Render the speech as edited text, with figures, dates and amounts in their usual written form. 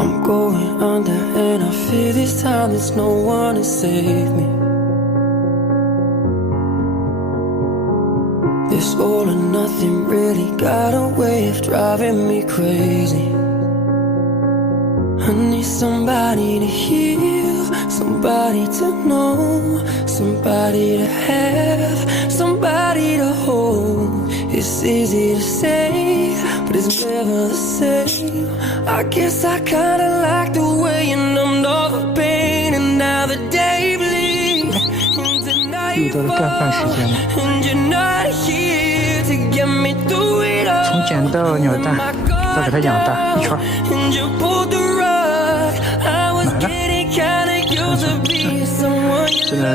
I'm going under and I fear this time there's no one to save me. This all or nothing really got a way of driving me crazy. I need somebody to heal, somebody to know, somebody to have, somebody to hold. It's easy to say, but it's never the same. I guess I kinda like the way you numbed all the pain, and now the day bleeds into nightfall, and you're not here to get me through it all. 从捡到鸟蛋到给它养大一圈。买了。现在